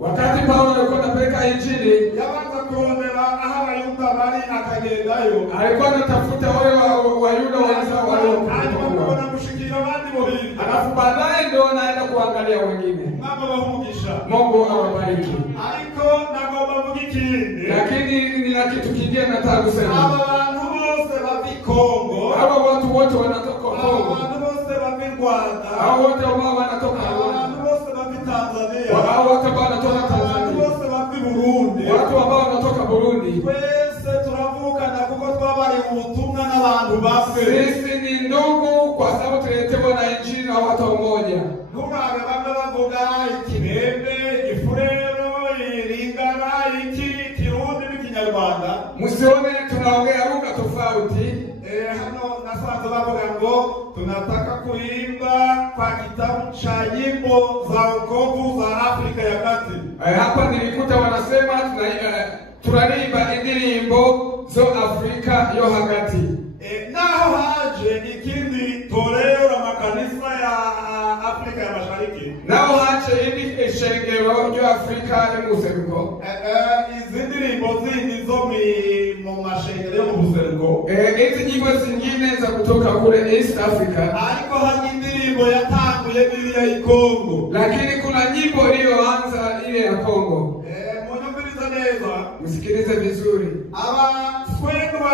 Wakati Paulo alikuwa anapeleka injili, alikuwa anatafuta wale Wayuda waliokuwa. Alafu baadaye ndio anaenda kuangalia wengine. Mungu awabariki. Lakini nina kitu kingine nataka kusema. Hawa watu wote wanatoka Kongo. Hawa wote ambao wanatoka Rwanda. Hawa wote ambao wanatoka Tanzania. Watu ambao wanatoka Burundi. Sisi ni ndugu kwa sababu tuletewa na injili na watu mmoja. Msione tunaongea lugha tofauti. Hano nasanze bavuga ngo tunataka kuimba kwa kitabu cha nyimbo za wokovu za Afrika ya Kati. Hapa nilikuta wanasema tunaimba indirimbo zo Afrika yo hagati. Naho haje ikindi torero la makanisa ya Afrika ya Mashariki. Naho haje ibi ishengero yo Afrika y'umuseruko. Izi ndirimbo zindi zo mu mashengero yo mu buseruko. Hizi nyimbo zingine za kutoka kule East Africa. Ariko haje indirimbo yatanguye n'iriya y'Kongo. Lakini kuna nyimbo iliyoanza ile ya Kongo. Munyumviriza neza. Msikilize vizuri. Abaswedwa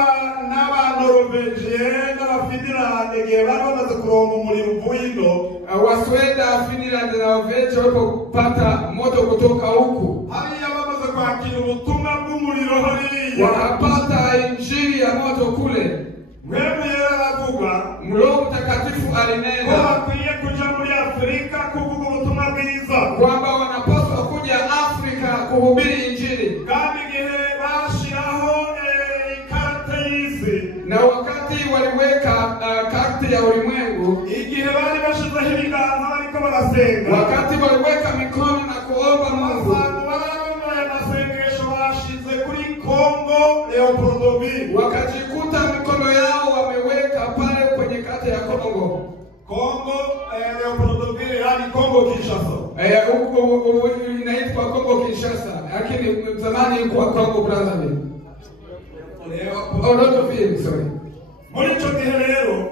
n'Abanorvegien n'Abafinland igihe bamaze kuronka umuriro uvuyindo. Wasweda, Finland na Norvege walipopata moto kutoka huku. Hariya bamaze kwakira ubutumwa bw'umuriro hariya. Wakapata injili ya moto kule. Mwemu yaravuga. Roho Mtakatifu alinena. Wakwiye kuja muri Afrika kuvuga ubutumwa bwiza. Kwamba wanapaswa kuja Afrika kuhubiri injili. Kandi igihe bashiraho ikarate y'isi. Na wakati waliweka karate ya ulimwengu. Igihe bari bashizeho ibiganza bariko barasenga. Wakati waliweka mikono na kuomba Mungu. Kongo Leopoldville. Wakajikuta mikono yao wameweka pale kwenye kata ya Kongo. Kongo Leopoldville yani Kongo Kinshasa. Huko inaitwa Kongo Kinshasa, lakini zamani ilikuwa Kongo Brazzaville. Leopoldville, sorry. Muri ico gihe rero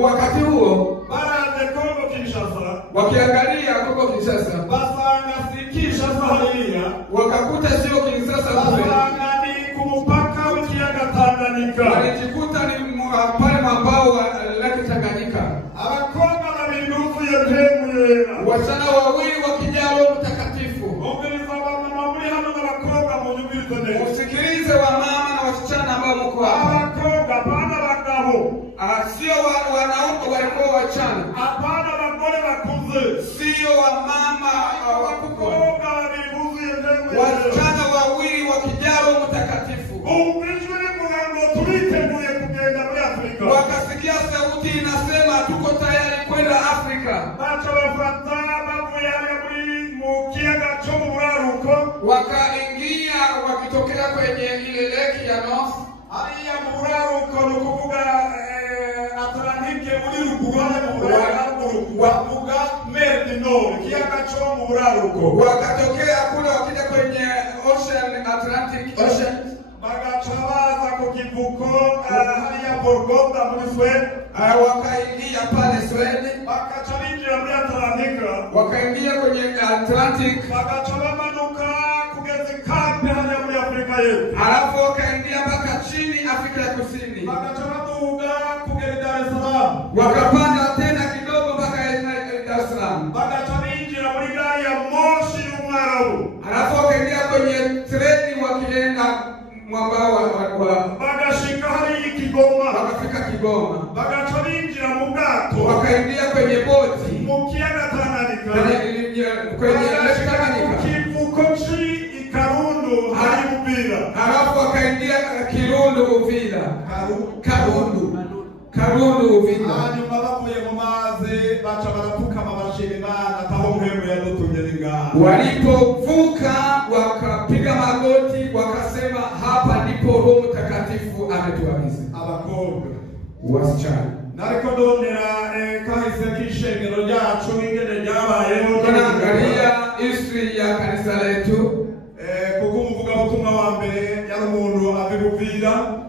wakati huo baraze Kongo Kinshasa, wakiangalia Kongo Kinshasa, basanga si Kinshasa hariya, wakakuta sio Kinshasa kule, basanga ni kumupaka w'ikiyaga Tanganyika. Walijikuta ni pale mabao lake Tanganyika. Abakobwa babiri buzuye mpemu yera, wasichana wawili wakijaa Roho Mtakatifu. Mumviriza wamama muri hano n'abakobwa munyumvirize neza. Usikilize wamama na wasichana ambao mko hapa. Abakobwa bana bagabo. Sio wanaume walikuwa wachana. Hapana bagore bakuze. Sio wamama wakubwa. Wasichana wawili wakijaa Roho Mtakatifu. Wakasikia sauti inasema tuko tayari kwenda Afrika. Wakaingia wakitokea kwenye ile leki ya North. Hariya muraruko nukuvuga Atlantique muri ruguru wavuga Mer du Nord kiyaga cyo mu buraruko. Wakatokea kule wakija kwenye Ocean Atlantic Ocean. Bagaca baza ku kivuko hariya Borgota muri Sweden. Wakaingia pale Sweden. Bagaca binjira muri Atlantique. Wakaingia kwenye Atlantic. Bagaca bamanuka kugeza Cape hariya muri Afrika yetu. Alafu wakaingia mpaka chini Afrika ya Kusini. Bagaca baduga kugeza Dar es Salaam. Wakapanda tena kidogo mpaka Dar es Salaam. Bagaca binjira muri gari ya moshi y'Umwarabu. Alafu wakaingia kwenye treni wakienda mwambao wa bagashika hari Kigoma. Wakafika Kigoma. Bagaca binjira mu bwato. Wakaingia kwenye boti. Mu kiyaga Tanganyika. Kwenye Tanganyika. Kivuko Karundu hari Uvira. Alafu wakaingia Kirundu Uvira. Karundu Uvira. Hanyuma bavuye mu mazi baca barapfukama bashima Imana taho mwemwe Walipovuka wakapiga magoti wakasema hapa ndipo Roho Mtakatifu ametuagiza. Wasichana tunaangalia history ya kanisa letu,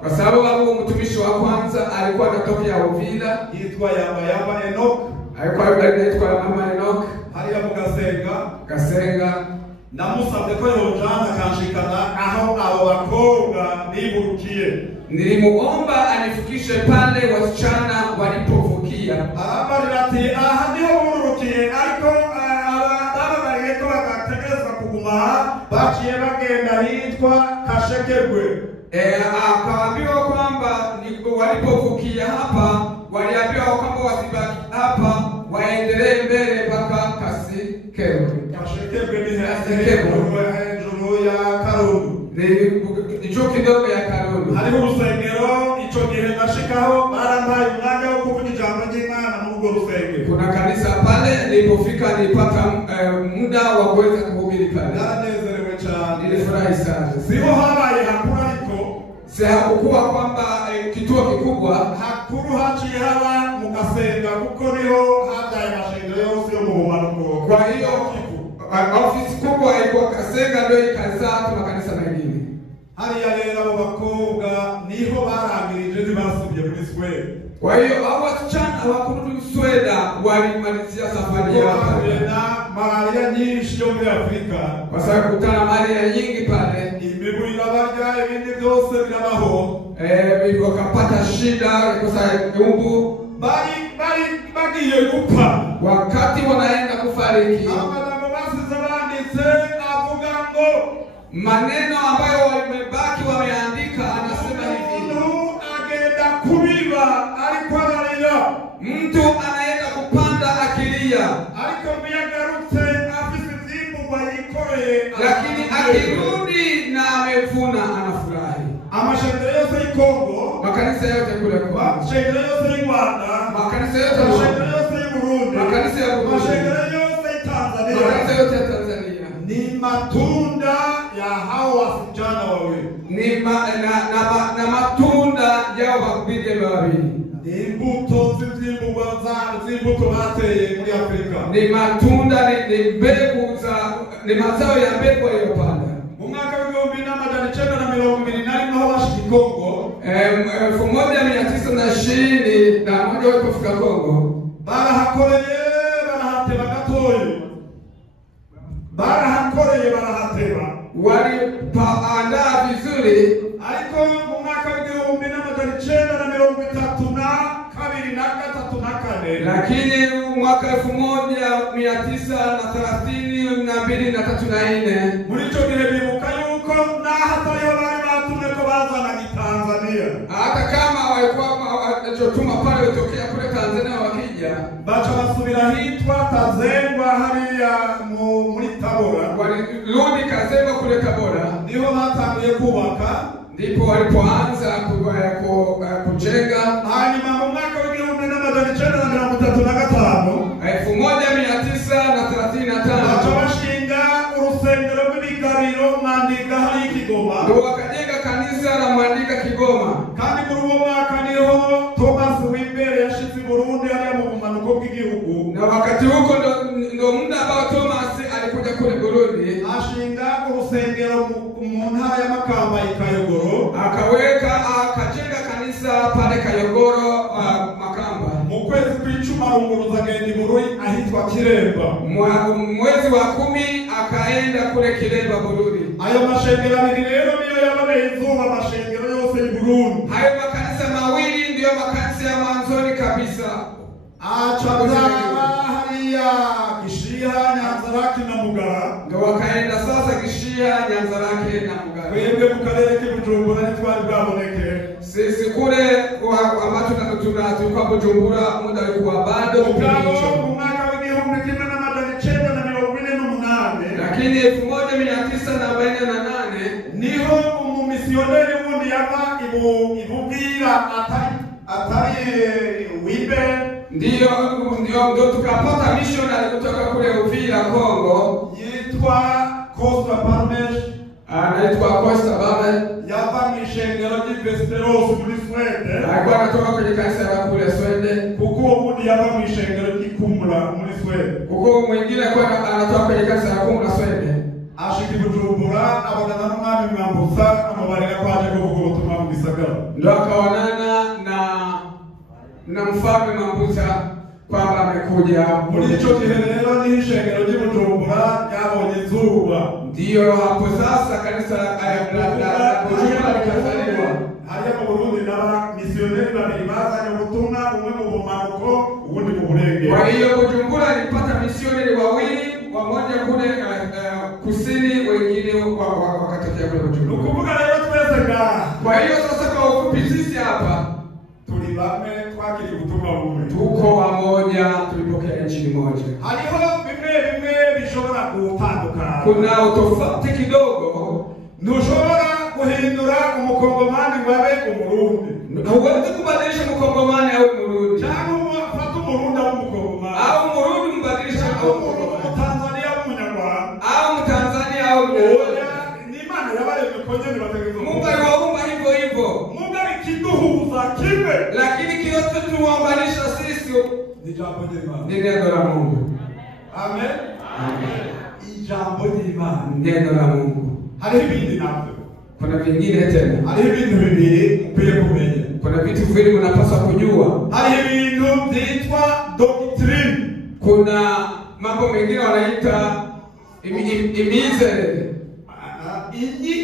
kwa sababu mtumishi wa kwanza alikuwa anatokea Uvira, alikuwa Mama Enoch hariya mu Gasenga. Namusabye ko yojana kanshikana aho abo bakobwa biburukiye. Nilimuomba anifikishe pale wasichana walipovukia. Arabarira ati aha niho burukiye, ariko ababariye ko bagategereza kuguma baciye bagenda hitwa Kashekerwe. Akaambiwa kwamba walipovukia hapa waliambiwa kwamba wasibaki hapa, waendelee mbele mpaka Kashekerwe. Kashekerwe ni hejuru ya Karundu. Ni chuo kidogo ya Karundu. Hariho urusengero ico gihe nashikaho barambaye umwanya wo kuvuga ijambo ry'Imana mu rugo rusengero. Kuna kanisa pale, nilipofika nilipata muda wa kuweza kuhubiri pale. Naranezerewe cyane. Nilifurahi sana. Sio habaye hakuna ariko hakukuwa kwamba kituo kikubwa, hakuru haciye haba mu Gasenga kuko niho hadaye mashengero yose yo mu bumanuko. Kwa hiyo ofisi kubwa ilikuwa Gasenga, ndio ikazaa makanisa mengine. Hariya rero abo bakobwa niho barangirije zibasubye muri Sweden. Kwa hiyo hao wasichana wakurudi Sweden walimalizia safari yao na malaria nyinshi yo muri Afrika. Kwa sababu kutana malaria nyingi pale, imibu irabarya, ibindi byose birabaho. Wakapata shida kwa sababu umbu bagiye gupfa. Wakati wanaenda kufariki, amagambo basize banditse avuga ngo, maneno ambayo wamebaki wameandika, anasema hivi: agenda kubiba ariko ararira, mtu anaenda kupanda akilia, ariko biyagarutse afise ivyimburwa yikoreye, lakini akirudi na amevuna anafurahi. Amashengero yose y'Kongo, makanisa yote kule kwa, amashengero yose y'Rwanda, makanisa yote, amashengero yose y'Burundi, makanisa ya Burundi, amashengero yose y'Tanzania, makanisa yote ya Tanzania ni matunda ya hao wasichana wawili. Ni na matunda yao wabili wawili. Ni imbuto z'imbuto bateye muri Afrika. Ni matunda, ni mbegu za, ni mazao ya mbegu waliyopanda. Mu mwaka wa 1920 naho bashiki Kongo, 1921 walipofika Kongo, barahakoreye barahateba gatoyi. Barahateba walipaandaa vizuri, ariko mu mwaka wa 1932 lakini mwaka 1932 muri ico gihe bibuka yuko nahatayo bari batumye ko bazana ni Tanzania. Hata kama walikuwa walichotuma pale kutokea kule Tanzania wakija, bacha basubira hitwa Tazengwa hariya muri Tabora. Walirudi Kazengwa kule Tabora, niho batanguye kubaka, ndipo walipoanza kujenga. Hanyuma mu mwaka wa 1935 bacha bashinga urusengero rw'ibigabiro Mandika hari Kigoma, ndio wakajenga kanisa la Mandika Kigoma. Kandi muri uwo mwaka niho Thomas Wimbere yashitse Burundi hariya mu bumanuko bw'igihugu, na wakati huko ndio muda ambao Thomas alikuja kule Burundi, ashinga urusengero mu ntara ya Makamba Kayogoro, akajenga kanisa pale Kayogoro Makamba. Mu kwezi kw'icumi arunguruza agenda Bururi ahitwa Kiremba. Mwezi wa 10 akaenda kule Kiremba Bururi. Ayo mashengero abiri rero niyo yaboneye izuba amashengero yose y'Burundi. Hayo makanisa mawili ndio makanisa ya mwanzoni kabisa. Hariya Gishiha, Nyanzarake na Mugara. Ndio wakaenda sasa Gishiha, Nyanzarake na Mugara. Twebwe mu karere k'Ubujumbura ntitwari bwaboneke. Sisi kule ambacho tulikuwa Bujumbura muda ulikuwa bado kupicho. Mu mwaka wa 1948 lakini 1948 niho umumisioneri wundi yava ibubwira atari Wimbere ndio tukapata missionary kutoka kule Uvira Kongo, yitwa Costa Barmes, anaitwa Costa Barmes, yava mishengero y'Vesteros muri Swede, alikuwa anatoka kwenye kanisa la kule Swede, kuko ubundi yava mishengero y'Ikumula muri Swede, kuko mwingine kwa anatoka kwenye kanisa la Kumula Swede, ashiki Bujumbura abonana n'umwami Mwambutsa amubarira kwaje kuvuga ubutumwa mu gisagara, ndio akaonana na mfalme Mwambutsa kwamba amekuja. Muri ico gihe rero ni ishengero ry'Ibujumbura ryabonye izuba, ndio hapo sasa kanisa la Bujumbura likazaliwa. Hariya mu Burundi n'aba misioneri babiri bazanye ubutumwa, umwe mu bumanuko ubundi mu burengero. Kwa hiyo Bujumbura ilipata misioneri wawili, mmoja kule kusini, wengine wakatokea kule Bujumbura. Nukuvuga rero twese ngaha. Kwa hiyo sasa kwa ufupi sisi hapa tuli bamwe twakiri ubutumwa bumwe, tuko wamoja, tulipokea injili moja. Hariho bimwe bishobora gutandukana, kuna utofauti kidogo. Ntushobora guhindura umukongomani ngo abe umurundi, huwezi kubadilisha mkongomani au murundi, cyangwa ufata umurundi au umukongomani, au murundi mbadilisha au Tanzania au Munyarwanda, au Mtanzania au Mnyarwanda. Ni Imana yabaremye kongene bategereza. Mungu aliwaumba hivyo hivyo. Mungu alikiduhuza kimwe, lakini kinachotuunganisha sisi ni jambo jema, ni neno la Mungu. Amen. Amen. Ijambo jema, neno la Mungu. Hariho ibindi navyo, kuna vingine tena. Hariho ibintu bibiri ukwiye kumenya. Kuna vitu viwili unapaswa kujua. Hariho ibintu byitwa doctrine. Kuna mambo mengine wanaita imizere.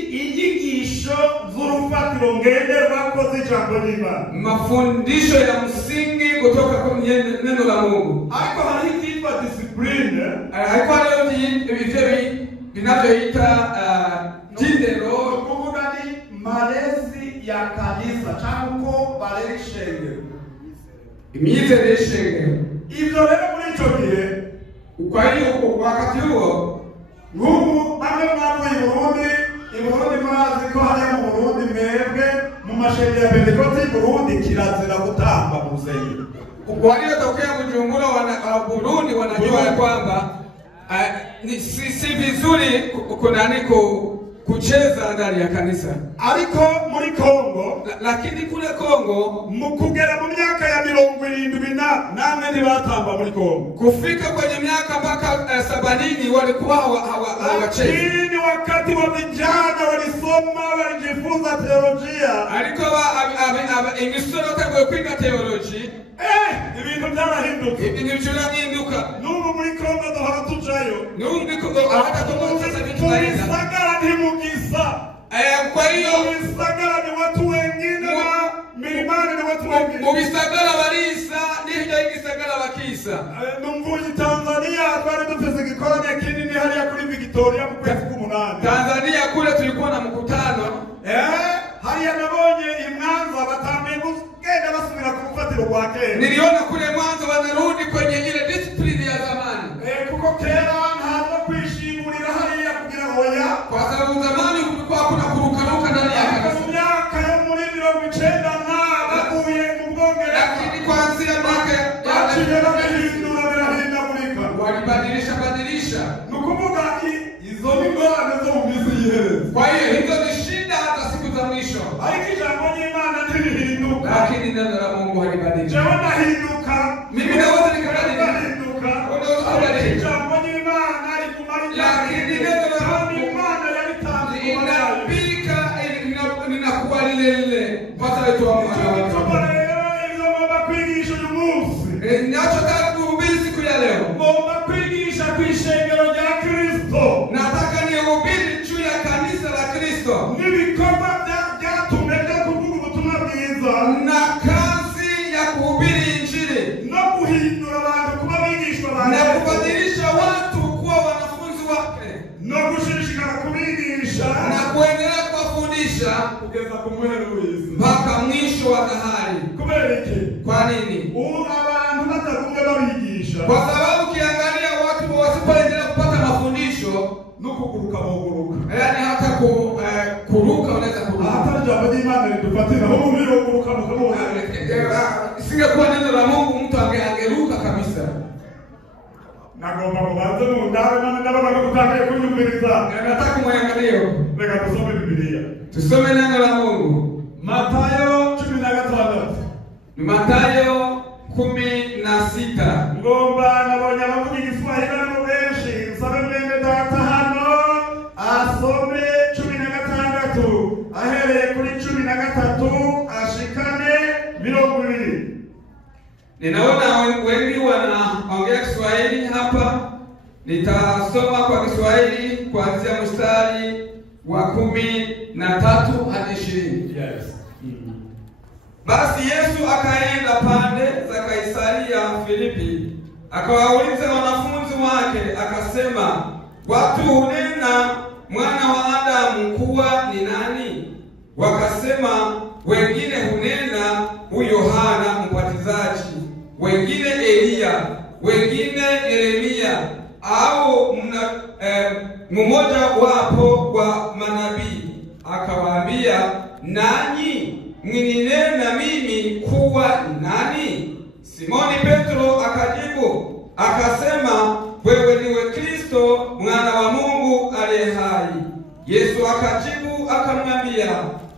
Inyigisho z'urufatiro ngenderwako z'ijambo ry'Imana, mafundisho ya msingi kutoka kwa neno la Mungu. Ariko hari icyitwa discipline, ariko hariyo ivyo vinavyoita tindero, kuvuga ni malezi ya kanisa cyangwa uko barera ishengero, imyizere y'ishengero. Ivyo rero muri ico gihe, kwa hiyo wakati huo nk'ubu bamwe mwavuye i Burundi murazi ko hariya mu Burundi mwebwe mu mashengero ya Pentekote i Burundi kirazira gutamba mu rusengero. Waliotokea Bujumbura Burundi wanajua kwamba si vizuri kucheza ndani ya kanisa. Ariko muri Kongo, lakini kule Kongo mukugera mu myaka ya 70 namwe ntibatamba muri Kongo. Kufika kwenye miaka mpaka 70 walikuwa hawachezi. Lakini wakati wa vijana walisoma, walijifunza teolojia. Alikuwa imisoro tangu kwiga teoloji. Ibintu byarahindutse. Ibintu byarahinduka. N'ubu muri Kongo duhora tujayo. N'ubu hata Kongo sasa vitu baina. Sagara ntimugisa. Kwa hiyo Sagara ni watu wengine na milimani ni watu wengine. Ubisagara barisa nihita igisagara bakisa. Numvuye Tanzania twari dufise gikorane kinini hariya kuri Victoria mu kwezi k'umunani. Tanzania kule tulikuwa na mkutano. Hariya nabonye imwanza batambiye kugenda basubira ku rufatiro rwa kera. Niliona kule Mwanza wanarudi kwenye ile discipline ya zamani. Kuko kera ntabwo kwishimurira hariya kugira ngo ya. Kwa sababu zamani kulikuwa hakuna kurukaruka ndani ya kanisa. Mu myaka yo muri 90 bavuye mu Bwongereza. Lakini kuanzia mwaka walibadilisha. Nukuvuga izo ngorane zo mu minsi y'iherezo. Kwa hiyo hizo ni shida hata siku za mwisho. Ariko ijambo ry'Imana ntirihinduka. Lakini neno la Mungu halibadiliki. Jewe nahinduka. Mimi naweza nikabadilika. Unaweza ijambo ry'Imana rikumara. Lakini neno la Imana yalitanze linapika linakuwa lile mpaka letu wa Mungu. Ninachotaka kuhubiri siku ya leo, ngomba kwigisha kwishengero rya Kristo. Nataka nihubiri juu ya kanisa la Kristo. N'ibikorwa byatumye kuvuga ubutumwa bwiza na kazi ya kuhubiri injili no guhindura abantu kuba bigishwa abantu na kubadilisha watu kuwa wanafunzi wake no gushishikara kubigisha na kuendelea kuwafundisha kugeza ku muhero w'isi mpaka mwisho wa dahari. Kubera iki? Kwa nini? Abantu batakuja babigisha. Kwa sababu ukiangalia watu wasipoendelea kupata mafundisho no kuguruka boguruka. Yaani hata kuruka unaweza kuruka. Hata jambo jingine litupatina. Huko mimi kuguruka mkabona. Singekuwa neno la Mungu mtu nagomba kubanza mu ndaro none ndabona ko utakaye kunyumviriza. Nataka muangalie. Reka tusome Biblia. Tusome neno la Mungu. Mathayo 16. Mathayo 16. Ngomba nabonye abavuga Igiswahili barimo benshi. Nsabe mwene data hano asome 16 ahereye kuri 13 ashikane 20. Ninaona wengi wanaongea Kiswahili hapa. Nitasoma kwa Kiswahili kuanzia mstari wa 13 hadi 20. Yes. Basi Yesu akaenda pande za Kaisaria Filipi, akawauliza wanafunzi wake akasema, watu hunena mwana wa Adamu kuwa ni nani? Wakasema, wengine hunena huyo Yohana Mbatizaji, wengine Elia, wengine Yeremia au mmoja wapo wa manabii. Akawaambia, nanyi mninena mimi kuwa nani? Simoni Petro akajibu akasema, wewe ndiwe Kristo mwana wa Mungu aliye hai. Yesu akajibu akamwambia,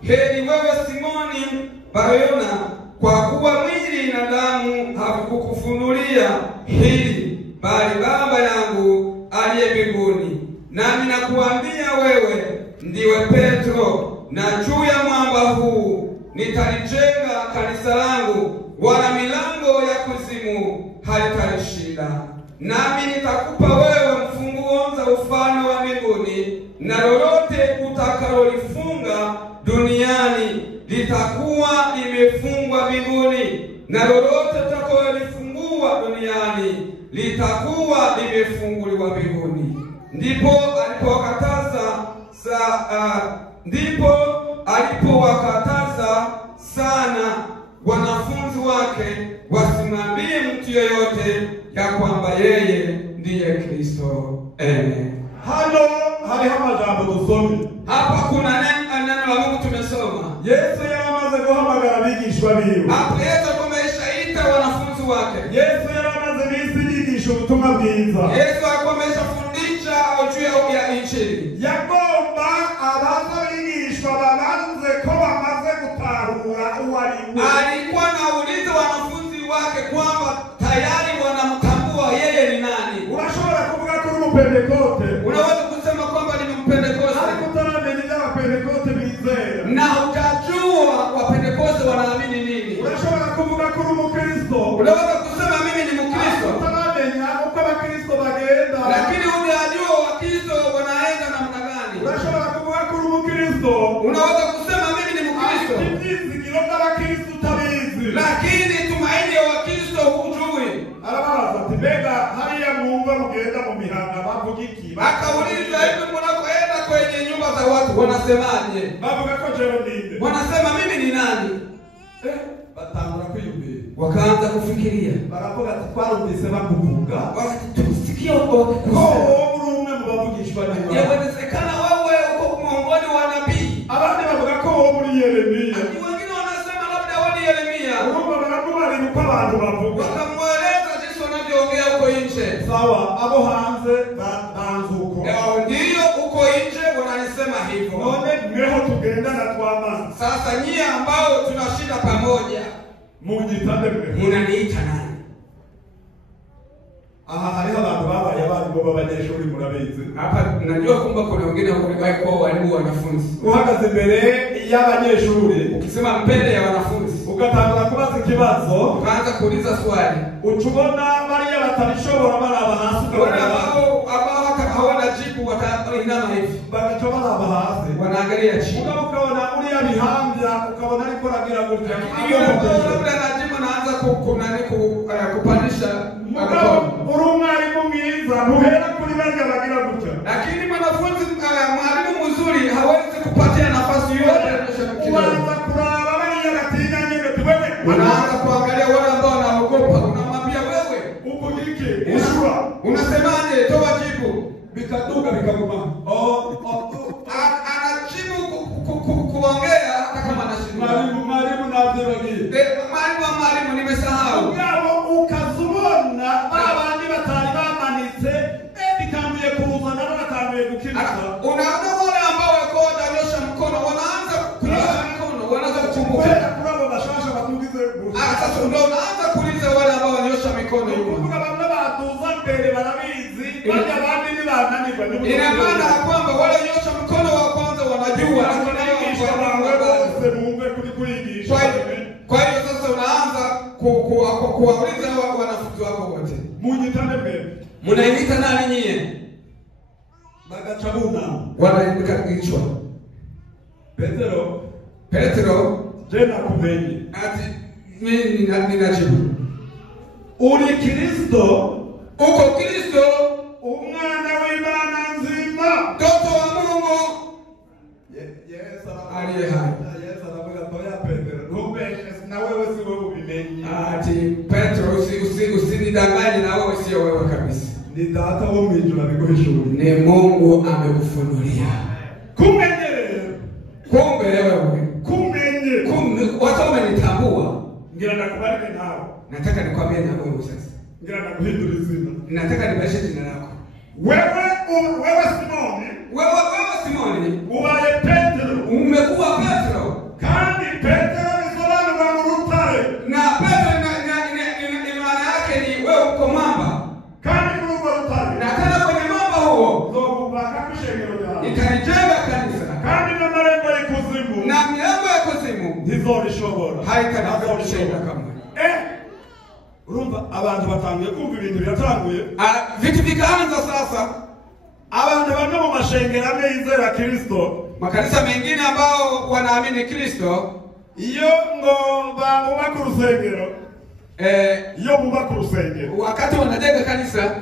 heri wewe Simoni Barayona, kwa kuwa mwili na damu hakukufunulia hili, bali Baba yangu aliye mbinguni. Nami nakuambia wewe ndiwe Petro, na juu ya mwamba huu nitalijenga kanisa langu, wala milango ya kuzimu haitalishinda. Nami nitakupa wewe mfunguo za ufalme wa mbinguni, na lolote utakalolifunga duniani litakuwa limefungwa mbinguni, na lolote utakalolifungua duniani litakuwa limefunguliwa mbinguni. Ndipo alipowakataza sana wanafunzi wake wasimwambie mtu yeyote ya kwamba yeye ndiye Kristo. Amen. Hano hari amajambo dusome. Hapa kuna neno la Mungu tumesoma. Yesu yaramaze guhamagara abigishwa biwe. Hapo Yesu ameshaita wanafunzi wake. Yesu yaramaze bizigisha ubutumwa bwiza. Yesu akomeshafundisha juu ya Injili. Yagomba abazabigishwa babanze ko bamaze gutahura uwari we. Alikuwa anauliza wanafunzi wake kwamba tayari wanamtambua yeye ni nani. Unashobora kuvuga ko uri Pentekoste. Unaweza kusema kwamba ni Mpentekoste. Ariko utaramenya aba Pentekoste bizera. Na utajua wa Pentekoste wanaamini nini. Unashobora kuvuga ko uri Mkristo. Unaweza kusema mimi ni Mkristo. Utaramenya uko Abakristo bagenda. Lakini unajua Wakristo wanaenda namna gani. Unashobora kuvuga ko uri Mkristo. Unaweza kusema mimi ni Mkristo. Ibyizigiro by'Abakristo utabizi. Lakini tumaini ya Wakristo hujui. Arabaza ati mbega hariya mwumva mugenda mu mihanda bavuga iki? Akauliza, hivi mnapoenda kwenye nyumba za watu wanasemaje? Bavuga ko jewe ndinde. Wanasema mimi ni nani? Batangura kwiyumvira. Wakaanza kufikiria. Baravuga ati twarumvise bakuvuga. Wakatusikia Ko uri umwe mu bavugishwa n'Imana. Yawezekana wewe uko miongoni wa nabii. Abandi bavuga ko wowe uri Yeremia. Wengine wanasema labda wewe ni Yeremia. Urumva barakubari uko abantu bavuga. Wakamweleza jinsi wanavyoongea huko nje. Sawa, abo hanze banzuko. Ndio uko nje wanalisema hivyo. None mweho tugendana twamaze. Sasa nyie ambao tunashinda pamoja, mujitande mwe. Munaniita nani? Aha hariho abantu babaye abarimu b'abanyeshuri murabizi. Hapa najua kwamba kuna wengine walikuwa walimu wanafunzi. Uhagaze imbere y'abanyeshuri, ukisema mbele ya wanafunzi, ugatangura kubaza ikibazo, ukaanza kuuliza swali, ucubona bariya batabishobora baraba hasi, wale ambao hawana jibu watainama hivi, bagaca baraba hasi, wanaangalia chini. Ukabona uriya bihambya, ukabona ariko ragira gutya, iyo labda najibu naanza kupandisha uri umwarimu mwiza ntuhera kuri barya bagira gutya. Lakini mwalimu mzuri hawezi kupatia nafasi yote. Unaanza kuraba bariya batinya nyine tuwewe, unaanza kuangalia wale ambao wanaogopa, unamwambia wewe uko hiki ushura, unasemaje? Toa jibu. Bikaduka bikaguma. Anajibu kuongea hata kama anashindwa. Mwalimu nabyibagiye. Mwalimu nimesahau. Ngabo ukazubona babandi batari bamanitse Unaona wale ambao wako wananyosha mkono wanaanza kunyosha mkono, wanaanza kukumbuka. Sasa ndio unaanza kuuliza wale ambao wananyosha mikono hivi. Ina maana kwamba wale wanyosha mkono wa kwanza wanajua, kwa hiyo sasa unaanza kuwauliza wanafunzi wako wote. Mnaimita nani nyie? Wanaimika kichwa. Petro jena kumenye. Ati mimi ninajibu. Uri Kristo, uko Kristo, umwana w'Imana nzima, mtoto wa Mungu. Yes, aliye hai. Yes, anavuga toya Petro. Nubeshe na wewe si wewe ubimenye. Ati Petro usinidanganye na wewe sio wewe kabisa. Ni data wo mwijuru abiguhishura. Ni Mungu amekufunulia. Kumbe wewe. Watu wamenitambua. Ngira nakubariki nao. Nataka nikwambie na wewe sasa. Ngira nakuhindura izina. Nataka nibadilishe jina lako. Wewe Simoni. Wewe Simoni. Ubaye Petro. Umekuwa Petro. Kandi Petro ni sobanura mu rutare. Na Petro ni maana yake ni wewe uko mwamba. Kandi mu rutare. Na tena kwenye mwamba huo ndio kubaka kushengero yao. Ikanijenga kanisa. Kandi na malengo ya kuzimu. Na milango ya kuzimu ntizorishobora. Haitazorishobora kama. Urumva abantu batangiye kumva ibintu biratanguye. Vitu vikaanza sasa. Abantu bamwe mu mashengero ameyizera Kristo, makanisa mengine ambao wanaamini Kristo, iyo ngo bubaka urusengero, iyo bubaka urusengero, wakati wanajenga kanisa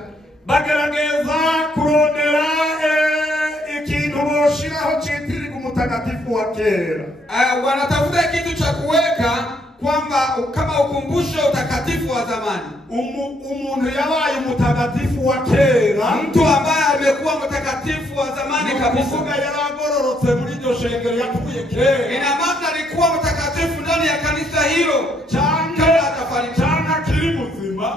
bagerageza kurondera ikintu boshiraho cyitiriga umutagatifu wa kera. Wanatafuta kitu cha kuweka kwamba kama ukumbusho utakatifu wa zamani. Umuntu yabaye mutagatifu wa kera, mtu ambaye amekuwa mtakatifu wa zamani kabisa, kuvuga yaragororotse muri iryo shengero yapfuye kera. Ina maana alikuwa mtakatifu ndani ya kanisa hilo kabla atafariki, akiri muzima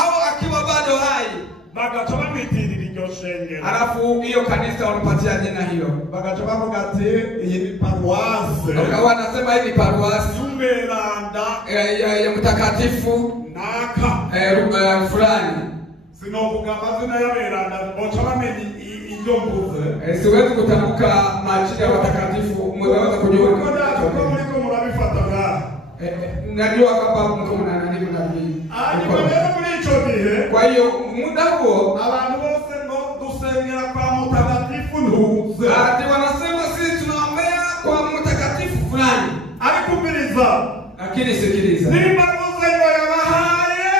au akiwa bado hai, bagaca bamwitirira iryo shengero. Alafu hiyo kanisa wanapatia jina hilo, bagaca bavuga ati iyi ni paroisse. Wanasema hii ni paroisse y'umweranda ya mtakatifu naka fulani. Sinovuga amazina y'aberanda boca bamenye iryo mvuze. Siwezi kutamka majina ya watakatifu, mweweza kujua uko muriko murabifata bwa. Najua kama mko mnanani mnabii. Muri ico gihe, kwa hiyo muda huo abantu bose ngo dusengera kwa mutagatifu ntuze. Ati wanasema sisi tunaombea kwa mtakatifu fulani. Alikumbiliza. Lakini sikiliza. Nimba muzengo yabahaye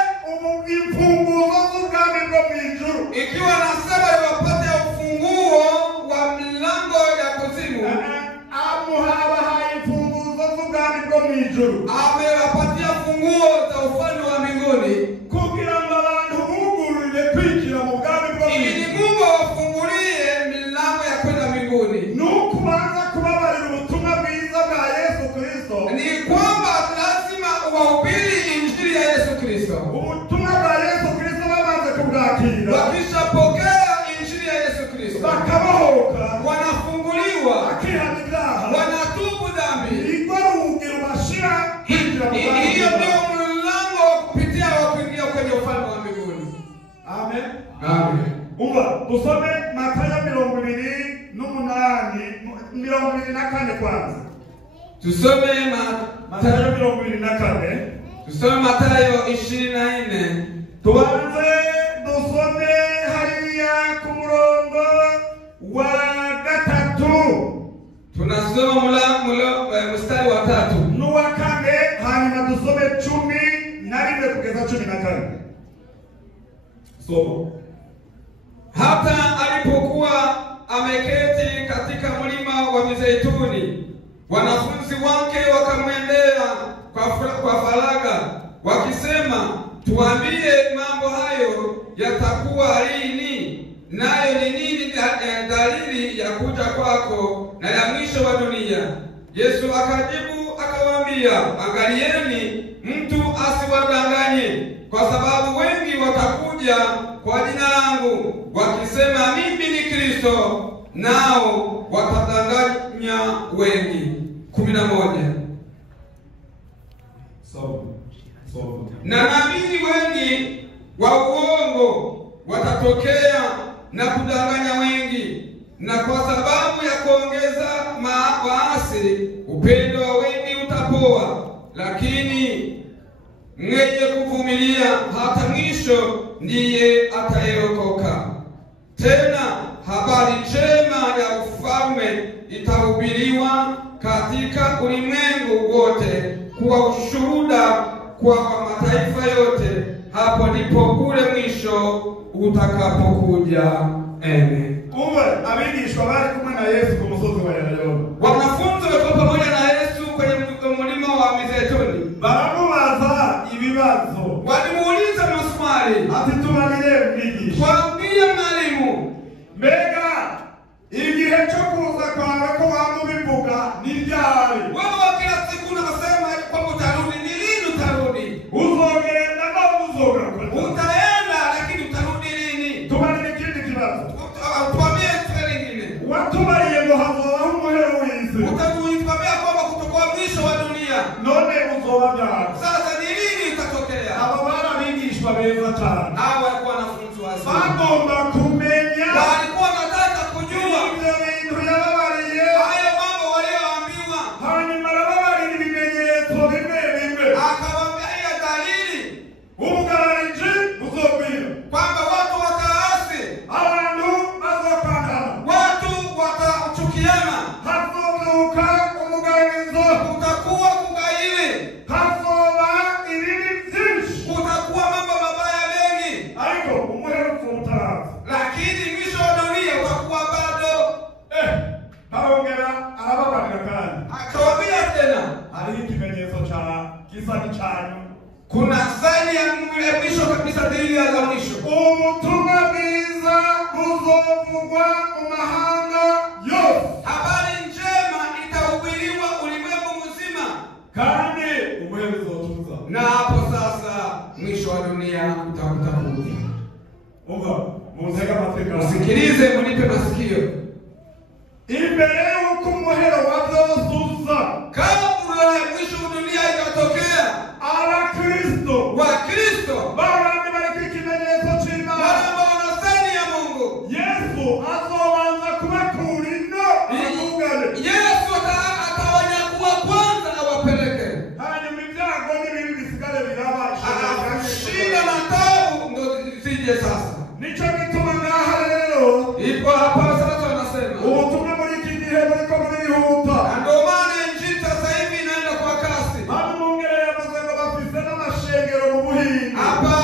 imfunguzo z'ubwami bwo mwijuru. Ikiwa nasema wapate ufunguo wa milango ya kuzimu. Amuhabahaye imfunguzo z'ubwami bwo mwijuru. Amewapatia funguo za ufalme wa mbinguni. Kugira ngo abantu bugururire kwinjira mu bwami bwo mwijuru. Ili Mungu awafungulie milango ya kwenda mbinguni. Nukubanza kubabarira ubutumwa bwiza bwa Yesu Kristo. Ni kwamba lazima wahubiri injili ya Yesu Kristo. Ubutumwa bwa Yesu Kristo babanze kubwakira. Wakishapokea injili ya Yesu Kristo, bakabohoka, wanafunguliwa, bakihana ibyaha, wanatubu dhambi. Iko rugero bashira kwinjira mu bwami. Hiyo ndio mlango wa kupitia wa kuingia kwenye ufalme wa mbinguni. Amen. Amen. Tusome Mathayo 28:24 kwanza. Tusome Mathayo 24. Tusome Mathayo 24. Tuanze dusome hariya ku murongo wa 3. Tunasoma mstari wa 3 n'uwa 4, hanyuma dusome 10 kugeza 14. Somo. Hata alipokuwa ameketi katika mlima wa Mizeituni, wanafunzi wake wakamwendea kwa faragha wakisema, tuambie mambo hayo yatakuwa lini? Nayo ni nini dalili ya kuja kwako na ya mwisho wa dunia? Yesu akajibu akawaambia, angalieni mtu kwa sababu wengi watakuja kwa jina langu wakisema mimi ni Kristo nao watadanganya wengi. 11. Na nabii wengi wa uongo watatokea na kudanganya wengi, na kwa sababu ya kuongeza waasi upendo wa wengi utapoa, lakini mwenye kuvumilia hata mwisho ndiye atayeokoka. Tena habari njema ya ufalme itahubiriwa katika ulimwengu wote kuwa ushuhuda kwa mataifa yote, hapo ndipo ule mwisho utakapokuja. Amen. Uwe abigishwa bari kumwe na Yesu ku musozi wa Elayono. Wanafunzi walikuwa pamoja na Yesu kwenye mlima wa Mizeituni. Baramubaza ibibazo. Walimuuliza maswali. Ati tumanire mwigisha. Waambie mwalimu, mbega igihe cyo kuza kwawe ko wamubivuga ni ryari? Wewe kila siku unasema kwamba utarudi. Ni lini utarudi? Uzogenda na uzogaruka. Utaenda lakini utarudi lini? Tumanire kindi kibazo. Tuambie swali lingine. Watubariye ngo hazobaho umuhero w'isi. Utakuifamia kwamba kutokuwa mwisho wa dunia. None uzoba byari. Sasa ni lini itatokea? Abo barabigishwa beza cyane. Hao walikuwa wanafunzi wazuri. Bagomba kumenya. Walikuwa wanataka kujua ibyo bintu yababariye. Hayo mambo walioambiwa. Hanyuma arababarira ibimenyetso bimwe bimwe. Akawaambia haya dalili. Ubugarariji buzogwira. Kwamba watu wataasi. Abantu bazokangana. Watu watachukiana. Hazozuka umugararizo. Kutakuwa kugaili. Hazoba ibibi byinshi. Kutakuwa mambo mabaya mengi. Ariko umuheruka utaraza. Lakini mwisho wa dunia utakuwa bado. Barongera arababarira kandi. Akawaambia tena. Hari ikimenyetso cha kisa n'icyanyu. Kuna saini ya mwisho kabisa, dili ya mwisho. Ubutumwa bwiza buzovugwa mu mahanga yose. Habari njema itahubiriwa ulimwengu mzima. Kandi umuheruka uzotuza. Na hapo sasa mwisho wa dunia utakuja. Umva, muzeka mateka. Usikilize, mnipe masikio. Imbere y'uko umuhero wazozuza, kabla mwisho wa dunia itatokea, Abakristo Wakristo barani bari ikimenyetso cy'Imana, wanaona saini ya Mungu. Yesu azobanza kubakura ino amugane. Yesu atawanyakuwa kwanza awapeleke. Hanyuma ibyago n'ibindi bisigare biraba. Shida na taabu ndo zije sasa. Nico gituma ngaha rero ipo hapa sasa wanasema ubutumwa muri iki gihe buriko burihuta. Ndio maana injili sasa hivi inaenda kwa kasi. Hano mungere yavuze ngo bafise n'amashengero mu Buhindi. Hapa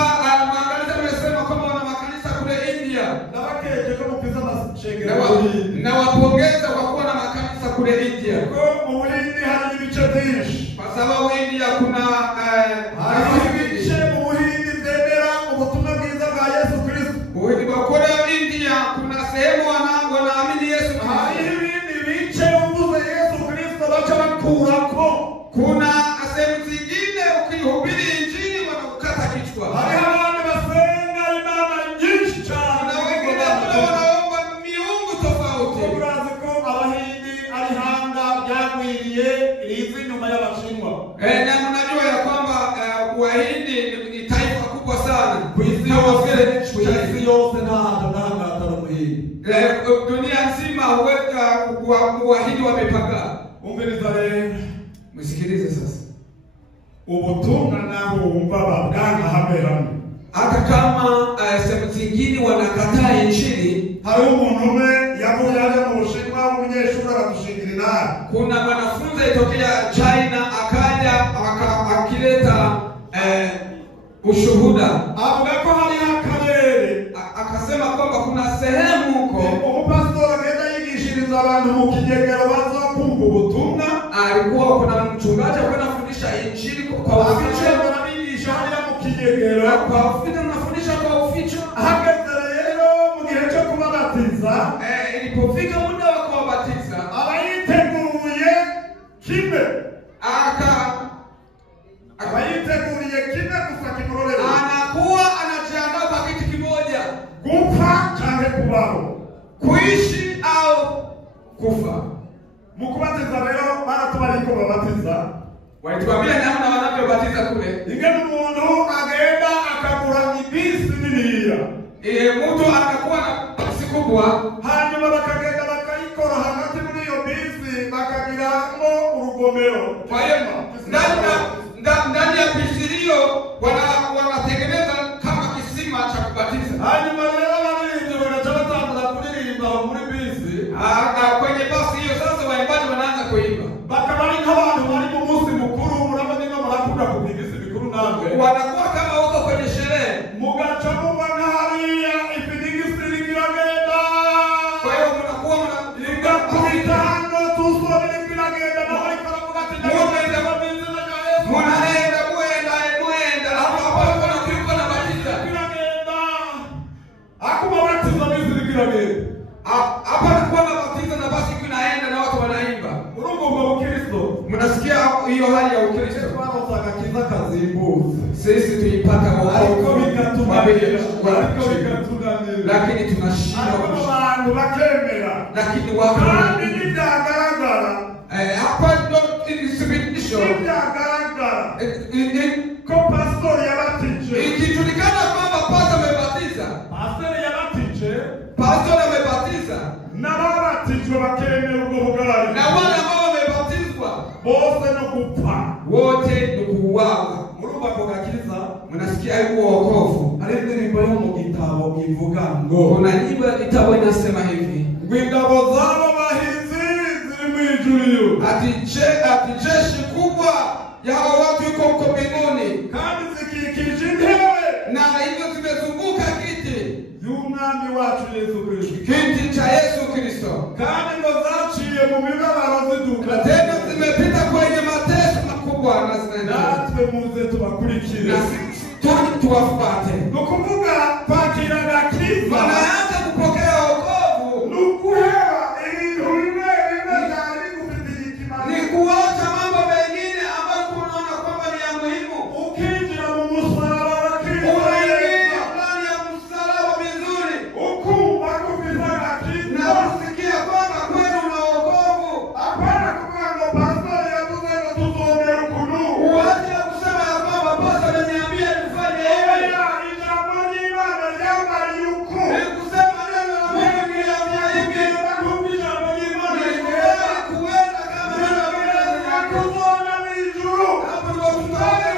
makanisa wamesema kwamba wana makanisa kule India. Na bakeje ko mufise amashengero mu Buhindi. Na wapongeza kwa kuwa na makanisa kule India. Ko mu Buhindi hari ibice byinshi. Kwa sababu India kuna ibice mu Buhindi byemera ubutumwa bwiza bwa Yesu Kristo. Kule India kuna sehemu wanaamini Yesu Kristo. Hari ibindi bice uvuze Yesu Kristo bacha bakurako. Kuna sehemu zingine ukihubiri injili wanakukata kichwa. Hari abantu basenga imana nyinshi cyane. Na wengine wanaomba miungu tofauti. Urazi ko Abahindi ari hanga byagwiriye rizi nyuma y'Abashinwa. Na mnajua ya kwamba Wahindi ni taifa kubwa sana. Kuisi yose na hata Muhindi. Dunia nzima huweka Wahindi wamepaka. Umviriza rero. Msikilize sasa. Ubutumwa naho wumva babwanga hamwe. Hata kama sehemu zingine wanakataa injili, hari umuntu umwe yavuye ari mu Bushinwa w'umunyeshuri aragushingira inaha. Kuna mwanafunzi alitokea China akaja akileta ushuhuda. Avuga ko hari akarere. Akasema kwamba kuna sehemu huko umupastori agenda yigishiriza abantu mu kigegero bazokumva ubutumwa. Alikuwa kuna mchungaji anafundisha injili kwa uficho. Anabigisha hali mu kigegero. Kwa uficho anafundisha kwa uficho. Hageze rero mu gihe cyo kubabatiza. Ilipofika muda wa kuwabatiza, abayiteguye kimwe. Abayiteguye kimwe gusa kimurorera. Anakuwa anajiandaa kwa kitu kimoja. Gupfa cyangwa kubaho. kuishi au kufa. Mukubatiza rero baratubariko babatiza. Walituambia namna wanavyobatiza kule. Ingene umuntu agenda akagura ibisi niniya. Mtu anakuwa na basi kubwa, hanyuma bakagenda bakayikora hagati muri iyo bisi bakagiramo urugomero. Kwa hiyo ndani ya bisi hiyo wanatengeneza kama kisima cha kubatiza. Hanyuma leo wanaingia wanataka kuririmba muri bisi. Kwenye basi hiyo sasa waimbaji wanaanza kuimba. Bakabali nk'abantu bari mu munsi mukuru, murabona ngo murakunda kubigisa mikuru namwe. Wanakuwa kama wako kwenye sherehe. Mugaca muba nk'ahariya ifidingisi rigiragenda. Kwa hiyo mnakuwa mnalinga kubitano tusubire rigiragenda nabariko baravuga ati ndagenda babizana na Yesu. Muenda hapo kuna kuliko na batiza. Rigiragenda. Akuma batiza bizi rigiragenda. Hapa kwa batiza na basi kunaenda na watu wanaimba. Urumva Ukristo. Mnasikia hiyo hali ya Ukristo. Twabasaka kiza kazimbuzi. Sisi tuipata wokovu bikatunanira. Lakini tunashinda abantu bakemera. Lakini wako kandi nibyagaragara. Hapa ndio ilithibitisho. Nibyagaragara. Ko pastor yabatije. Ikijulikana kwamba pastor amebatiza. Pastor amebatiza. Na babatijwe bakemera ubwo bugarari. Na wale ambao wamebatizwa bose no kupfa. Wote ni kuuawa. Murumva ko gakiza. Mnasikia hiyo wokovu. Ari ndirimbo yo mu gitabo ivuga ngo kuna gitabo inasema hivi. Ngwingabo zabo bahizi ziri mu ijuru. Ati jeshi kubwa ya watu yuko huko mbinguni. Kandi zikikije intebe. Na hivyo zimezunguka kiti y'umwami wacu Yesu Kristo. Kiti cha Yesu Kristo. Kandi ngo zaciye mu mibabaro ziduka. Tena zimepita kwenye mateso makubwa na zinaenda. Natwe muze tubakurikire. Na sisi tuwafuate. Nukuvuga pakira gakiza. Wanaanza kupokea wokovu. Nukuhewa ibintu bimwe byari gufitiye ikimano. Ni kuacha mambo mengine ambayo unaona kwamba ni ya muhimu. Ukinjira mu musaraba wa Kristo. Unaingia ndani ya msalaba vizuri. Ukumva kufita gakiza. Na usikia kwamba kweli una wokovu. Hapana kuvuga ngo pastor yavuze ngo tuzomera ukunu. Uache kusema ya kwamba pastor ameniambia nifanye hivi. Ijambo ry'Imana ryambaye uko. Ni kusema neno la Mungu niambia hivi. Kumva ijambo ry'Imana kuenda kama neno la Mungu. kuzona mu ijuru. Hapo ndio kutaka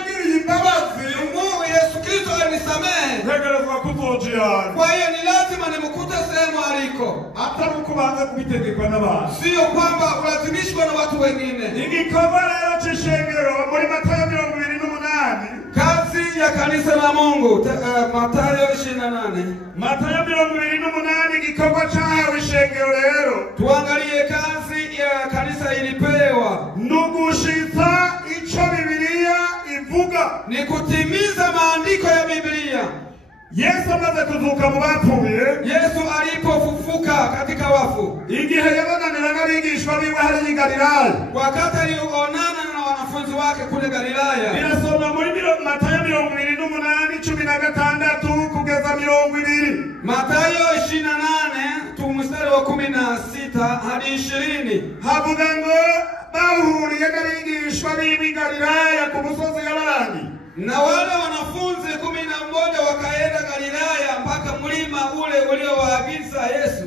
Ngiriye imbabazi. Mungu Yesu Kristo anisamehe. Ntegerezwa kuzojana. Kwa hiyo ni lazima nimkute sehemu aliko. Atari kubanza kubitegekwa n'abantu. Sio kwamba ulazimishwa na watu wengine. Igikorwa rero c'ishengero muri Matayo 28. Kazi ya kanisa la Mungu Mathayo 28. Matayo 28 igikorwa cyahawe ishengero rero. Tuangalie kazi ya kanisa ilipewa. Nugushitsa ico Biblia ivuga. Ni kutimiza maandiko ya Biblia. Yesu amaze kuzuka mu bapfuye. Yesu alipofufuka katika wafu. Igihe yabonanira n'abigishwa biwe hari i Galilaya. Wakati alionana na wanafunzi wake kule Galilaya. Birasoma muri Matayo 28:16 kugeza 20. Matayo 28 mstari wa 16 hadi 20. Havuga ngo bahuriye n'abigishwa biwe i Galilaya ku musozi y'Abarani. Na wale wanafunzi 11 wakaenda Galilaya mpaka mlima ule uliowaagiza Yesu.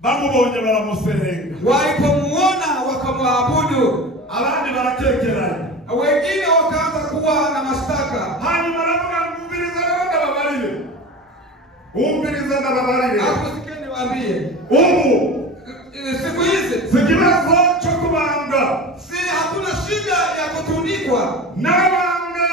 Bamubonye baramusenga. Walipomuona wakamwabudu. Abandi baratekerana. Wengine wakaanza kuwa na mashtaka. Hanyuma baravuga umviriza n'ababarire. Umviriza n'ababarire. Hapo sikia niwaambie. Siku hizi sikibazo cyo kubanga. Si hakuna shida ya kutundikwa. N'abamwe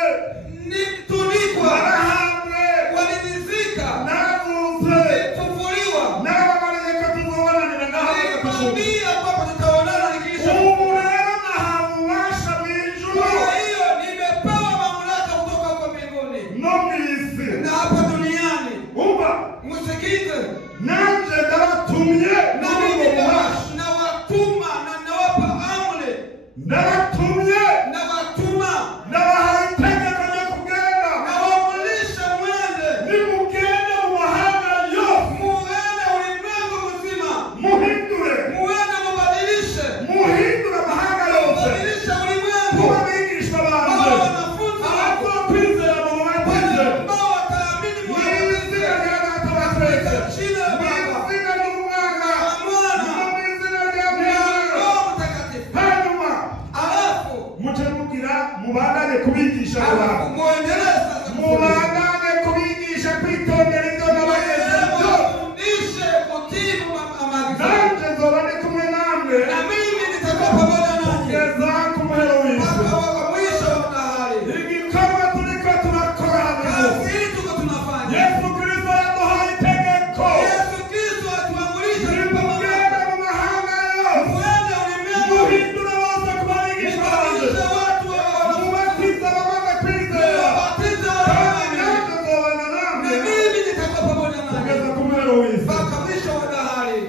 ni tundikwa. Barahamwe walinizika. Navuze fufuliwa. N'ababarire ko tuzobonanira ngaho. Nikwambia kwamba tutaonana nikiisha. Kwa hiyo nimepewa mamlaka kutoka kwa mbinguni. Na hapa duniani. Msikize. Nanje ndabatumye. Na mimi nawatuma na nawapa amri. Ndabatumye. Nawatuma. Nabahaye itegeko ryo kugenda. Nawaamrisha mwende. Nimugende mu mahanga yose. Muende ulimwengu kubigisha mubandanye kubigisha kwitondera ibyo nabageze wafundishe kutibu maagizo. nanje nzoba ndi kumwe namwe Na mimi nitakuwa pamoja nanyi kugeza ku muhero w'isi. mpaka mwisho wa dahari. igikorwa turiko turakora hano Kazi hii tuko tunafanya. Yesu Kristo yaduhaye itegeko Yesu Kristo atuamrisha tugenda mu mahanga yose muende ulimwengu muhindura bose kuba abigisha banje mubatize watu mubatiza abamaze kwizera wabatize kandi watu nanjye nzobana na namwe mimi nitakuwa pamoja kugeza nanyi ku muhero w'isi. mpaka mwisho wa dahari.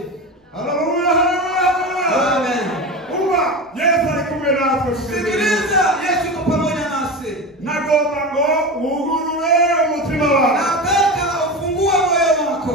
Haleluya, haleluya, haleluya. Amen. Umva, Yesu ari kumwe natwe. Sikiliza, Yesu yuko pamoja nasi. Nagomba ngo wugurure umutima wawe. Nataka ufungue moyo wako.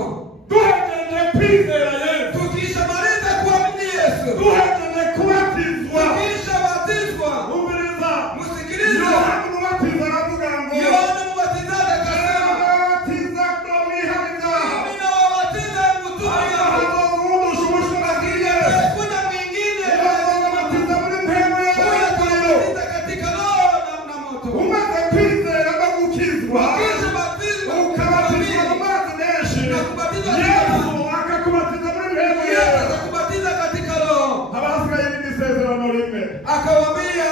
Duhejeje kwizera Yesu. Tukishamaliza kuamini Yesu, Duhejeje kubatizwa. tukishabatizwa, Umviriza. msikilize. Yohana umubatiza aravuga ngo Yohana Mbatizaji akasema, ababatiza ngo mwiharira. mimi nawabatiza mtume Hazozundusha ubushumagire. kuna mwingine Bazobabatiza muri mpemu huyo y'agakiza. atabatiza katika roho na moto. Umaze kwizera no gukizwa. Ukishabatizwa Ukabatizwa mu mazi menshi. na kubatizwa Yesu akakubatiza muri mpemu Yesu yera. atakubatiza katika roho. Abasigaye n'isezerano rimwe. Akawaambia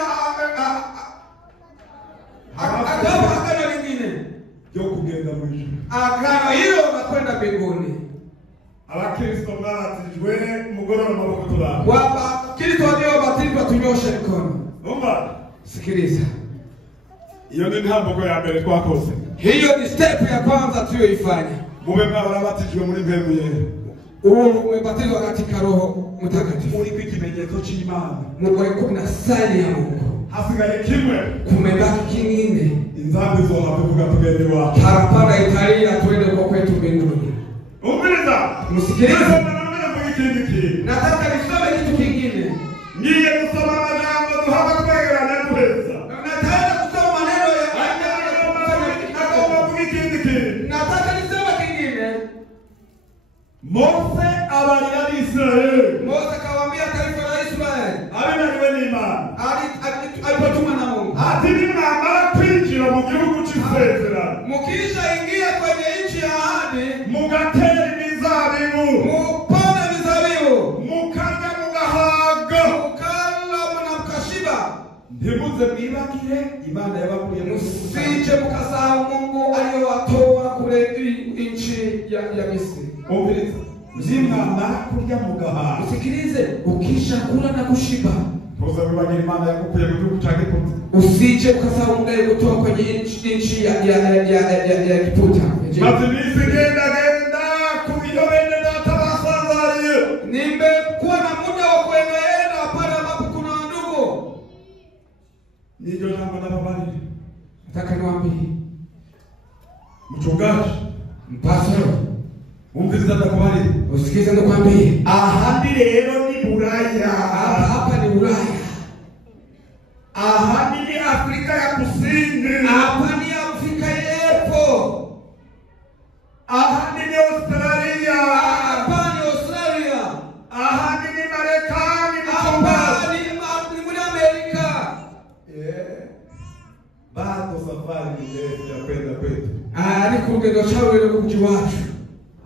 akawapa agano lingine, Ryo kugenda mu ijuru. agano hilo la kwenda mbinguni. Abakristo mwabatijwe mugorora amaboko turaba. Wakristo waliobatizwa tunyoshe mkono. Umva. Sikiliza, Iyo ni ntambuko ya mbere twakoze. hiyo ni step ya kwanza tuliyoifanya. Mube mwarabatijwe muri mpemu yera. Umebatizwa katika Roho Mtakatifu, Muri kw'ikimenyetso cy'Imana. Mungu na sali ya Mungu. Hasigaye kimwe. Kumebaki kingine, Inzambi zohavuga tugende iwacu. parapanda italia tuende kwa kwetu mbinguni. Umviriza. Msikilize, ikindi kintu. nataka nisome kitu kingine. Ngiye gusoma amajambo duhaba twegeranya duheza. Nataka kusoma maneno ya Nagomba kuvuga ikindi kintu. nataka niseme kingine. Mose abarira Abisirayeli. Mose kawaambia taifa la Israeli Abinaniwe n'Imana. alipotumwa na Mungu, Ati nimwamara kwinjira mu gihugu cy'isezerano. mkiisha ingia kwenye nchi ya ahadi, Mugatera imizabibu. mupande mizabibu, Mukarya mugahaga. mukala na mkashiba, Ntimuze mwibagire Imana yabakuye mu msije mkasahau Mungu aliyowatoa kule nchi ya Misri. Umviriza. Nimwamara kurya mugahaga. Usikilize, ukisha kula na kushiba, Tuza mwibagire Imana yakukuye mu gihugu cya Egiputa. usije ukasahau Mungu aliyekutoa kwenye nchi ya Kiputa. Maze iminsi genda kubiyo bene data basanzariye. Nimekuwa na muda wa kuendelea pale ambapo kuna ndugu. Niryo jambo nababarire. Nataka niwaambie Mchungaji, mpasoro, umviriza ndakubarire. usikize nikwambie, Ahandi rero ni Buraya. hapa ni Ulaya, Ahandi ni Afrika ya Kusini. hapa ni Afrika yepo, Ahandi ni Australia. hapa ni Australia, Ahandi ni Marekani. hapa ni muri Amerika. Bado safari ni ndefu ya kwenda kwetu. Ariko urugendo cyawe rero kuji wacu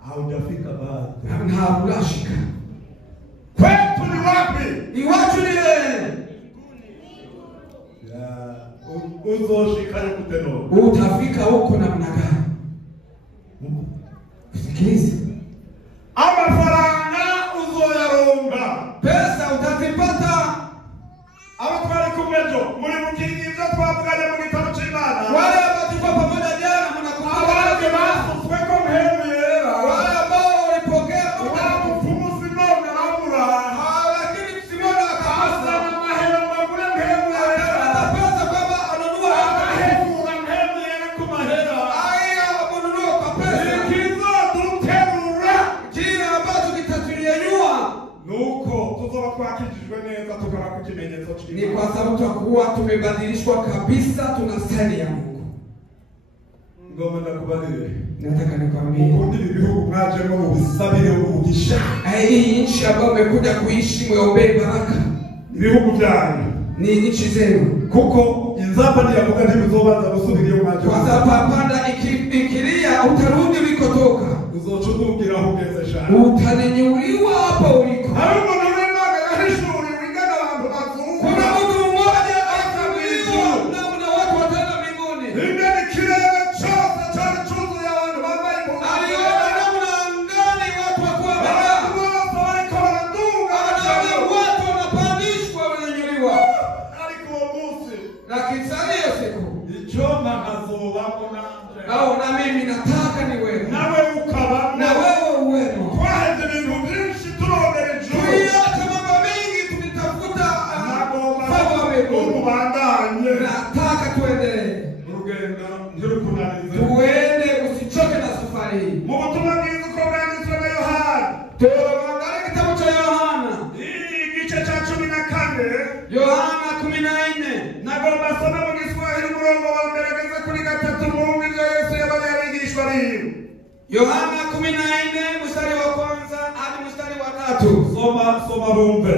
Haujafika bado. ntabwo urashika. Kwetu ni wapi? Iwacu ni hehe? Uzoshikayo kuteno. Utafika huko namna gani? Sikiliza, Amafaranga uzoyaronga. pesa utazipata. Abo twari kumwejo muri mukingiza twavuganye mu gitabo cy'Imana. Wale ambao tulikuwa pamoja jana, mnakumbuka Abandi basuzwe ko mpemu yera. wale ambao walipokea Umupfumu Simoni arabura. lakini Simoni akakosa Asana mahera magure mpemu yera. akapata pesa kwamba anunua Akahemura mpemu yera ku mahera. haya, akanunua kwa pesa, Ikizo duterura. kile ambacho kitatulianyua. Nuko tuzoba twakijijwe neza tukora ku kimenyetso Ni cy'Imana. kwa sababu tutakuwa tumebadilishwa kabisa, tuna style ya Mungu. Ngoma ndakubarire. Nataka nikwambie, Ukundi ibihugu mwajemo mu bisabire umugisha. hii nchi ambayo umekuja kuishi, mweombee baraka, Ibihugu byanyu. ni nchi zenu. kuko inzamba ntiyavuga ntibizobanza gusubira iyo mwaje. Kwa sababu panda ikilia utarudi ulikotoka. Uzoca udubwira aho ugeze shaka. Utanyanyuliwa hapa uliko. Harimo n'Imana yahishuriwe ingana abantu bazungu. Kuna mtu mmoja akabuliwa na watu watano mbinguni. Ingene kirere cyose cyari cyuzuye abantu bambaye impuzu. Aliona namna angani watu wakuwa abantu bose bariko baraduga. Watu wanapandishwa wananyanyuliwa. Ariko uwo munsi lakini sasa hiyo siku icyoma nkazobamo nanje. Nao na mimi nataka ni wewe. Nawe ukaba Na wewe uwemo. Twaje ibintu byinshi turondera ijuru. Tuliacha mambo mengi tulitafuta sawa mbinguni. Ubandanye. Nataka tuendelee. Urugendo ntirukunanize. Tuende usichoke na safari hii. Mu butumwa bwiza uko bwanditswe na Yohana. Tuangalie kitabu cha Yohana. Igice cya 14. Yohana 14. Nagomba soma mu Kiswahili umurongo wa mbere ageze kuri 3 mu ibyo Yesu yabaye abigishwa biwe. Yohana 14 mstari wa kwanza hadi mstari wa 3. Soma bumve.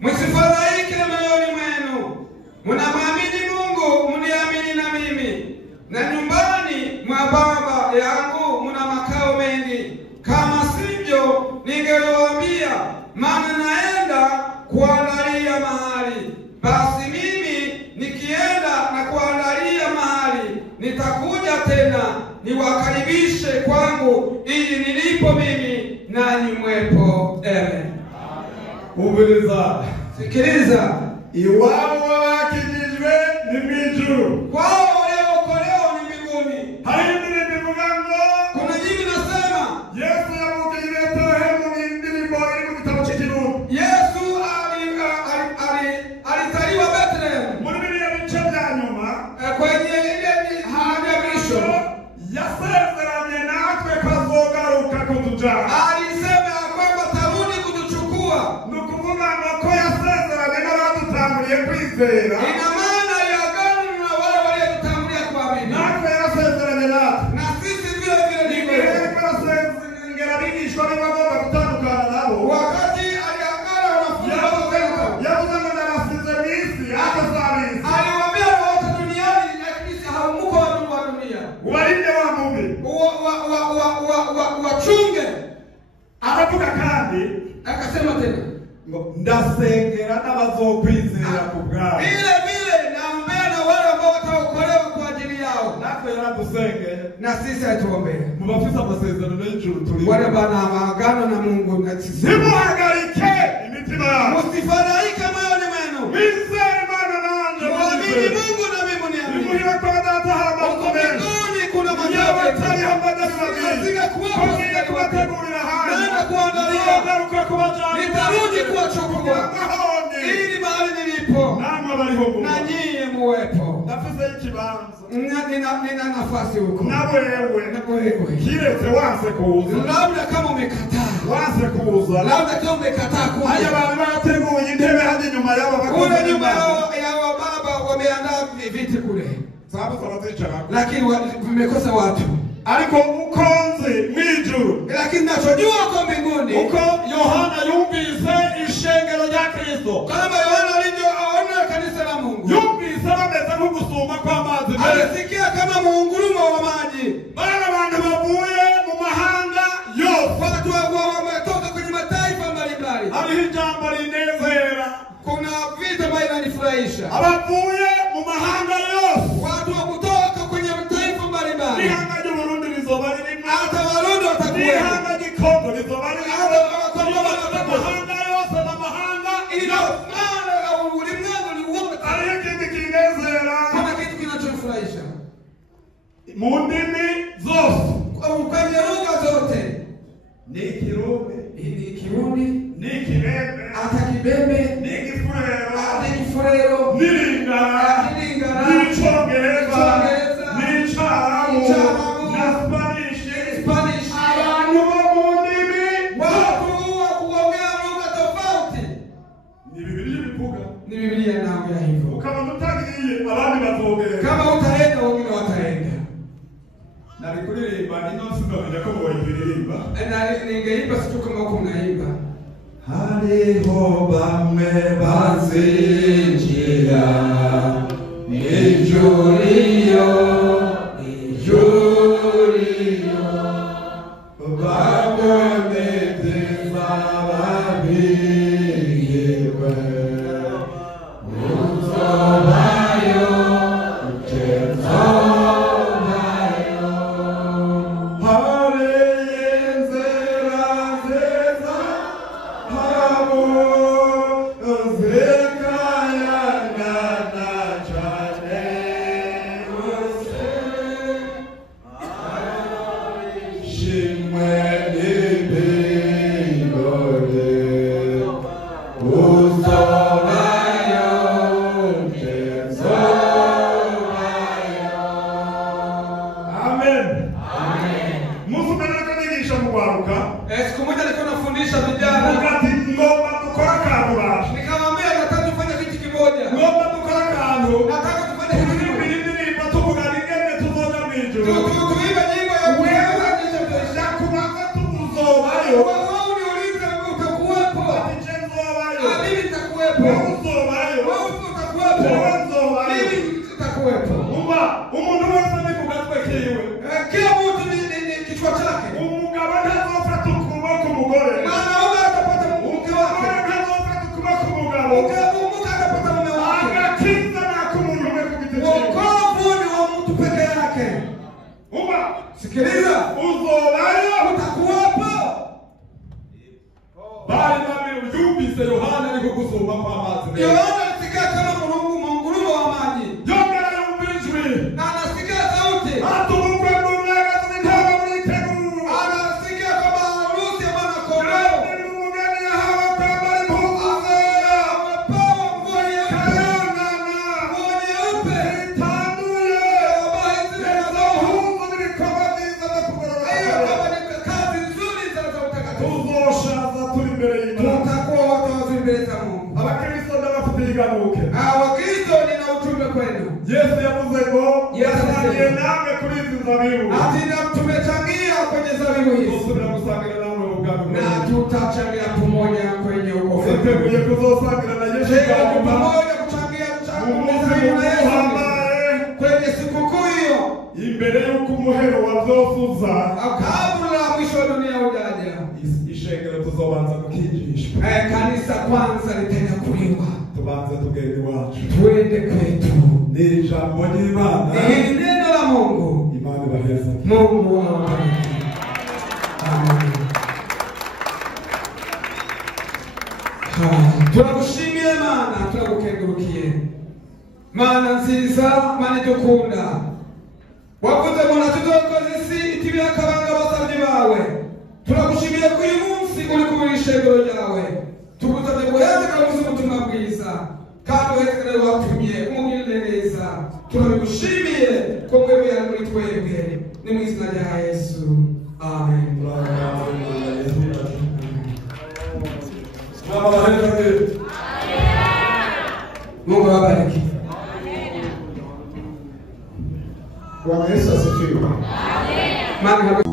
Msifadhaike moyoni mwenu. Mnamwamini Mungu, mniamini na mimi. Na nyumbani mwa Baba yangu mna makao mengi. Kama sivyo ningeliwaambia, maana naenda kuandalia mahali. Basi mimi nikienda na kuandalia mahali, nitakuja tena niwakaribishe kwangu, ili nilipo mimi nanyi mwepo. Amen. Ubiriza. Sikiliza. Iwabo wakijijwe ni mwijuru. Kwao waliokolewa ni mbinguni. Haindi ni mgango. Kuna jibu nasema Yesu yamukiye Betlehemu ni ndirimbo iri mu gitabo cy'Ikirundi. Yesu alizaliwa Bethlehem. Muri biriya bice bya nyuma Kwenye ile hadimisho yasezeranye natwe kazogaruka kutujana. alisema kwamba tarudi kutuchukua. Nukuvuga ngo yasezeranye n'abadutanguriye kwizera. Ina maana ya agano na wale waliotangulia kuamini. Natwe yasezeranye natwe. Na sisi vile vile ni Ningera bigishwa bagomba gutandukana nabo. wakati aliagana wanafunzi yavuze ngo nabasize mu isi atazabisi. aliwaambia wote duniani, lakini si haumuko wa dunia. Ubarinde wa mubi. Wachunge. Aravuga kandi Akasema tena ndasengera n'abazokwizera ku bwabo. vile vile naombea na wale ambao wataokolewa kwa ajili yao. Natwe yaradusenge Na sisi atuombea mu bafite amasezerano y'ijuru turi. wale bana maagano na Mungu. Na sisi Nimuhagarike imitima yabo. msifadhaike moyoni mwenu. Bizere Imana nanje. Muamini Mungu na mimi niamini. Nimuhira kwa data haba kumenya. Mbinguni kuna Yawe majabali. tari hamada Katika kuwapa Kugiye kubategurira hano. naenda kuandalia. Nagaruka kubajana. Nitarudi kuwachukua ili mahali nilipo namwe bariho mu. na nyie muwepo. Nafize ikibanza. Nina nafasi huko. Na wewe. Kiretse wanse kuza. Labda kama umekataa. Wanse kuza. Labda kama umekataa kuja. Haya baba bateguye intebe hadi nyuma yabo Kule nyuma ya baba wameandaa viti kule. Sababu sabazicara. Lakini vimekosa watu. Ariko ukonze mwijuru. Lakini nachojua uko mbinguni. Uko Yohana yumvise ishengero rya Kristo. Kama Yohana alivyoona kanisa la Mungu. Yumvise bameze nk'ugusuma kw'amazi. Alisikia kama muungurumo wa maji. Bana abantu bavuye mu mahanga yose. Watu wametoka kwenye mataifa mbalimbali. Hariho ijambo rinezera. Kuna vitu ambavyo vinanifurahisha. Abavuye mu mahanga yose. Watu wa kutoka kwenye mataifa mbalimbali. Ihanga ry'Uburundi rizoba ririmo. Hata Warundi watakuwa. Ihanga ry'Ikongo rizoba ririmo. Hata Wakongo watakuwa. Amahanga yose n'amahanga. Ina maana ulimwengu ni wote. Hariho ikindi kinezera. Kuna kitu kinachofurahisha. Mu ndimi zose. Kwenye lugha zote. Ni Kirundi. Ni Kirundi. Ni Kibembe. Hata Kibembe. Ni Kifurero. Hata Kifurero. Ni Lingala. Ni Icongereza. Ni Icaramu. Na Spanish. Abantu bo mu ndimi. Watu wa kuongea lugha tofauti. Ni Biblia bivuga. Ni Biblia inaongea hivyo. Ukaba mutagiye abandi bazogera. Kama utaenda wengine wataenda. Nari kuririmba ino sinamenya ko bayiririmba. Na ningeimba situ kama uko mnaimba. Hariho bamwe bazinjira Bwana Yesu asifiwe. Amen.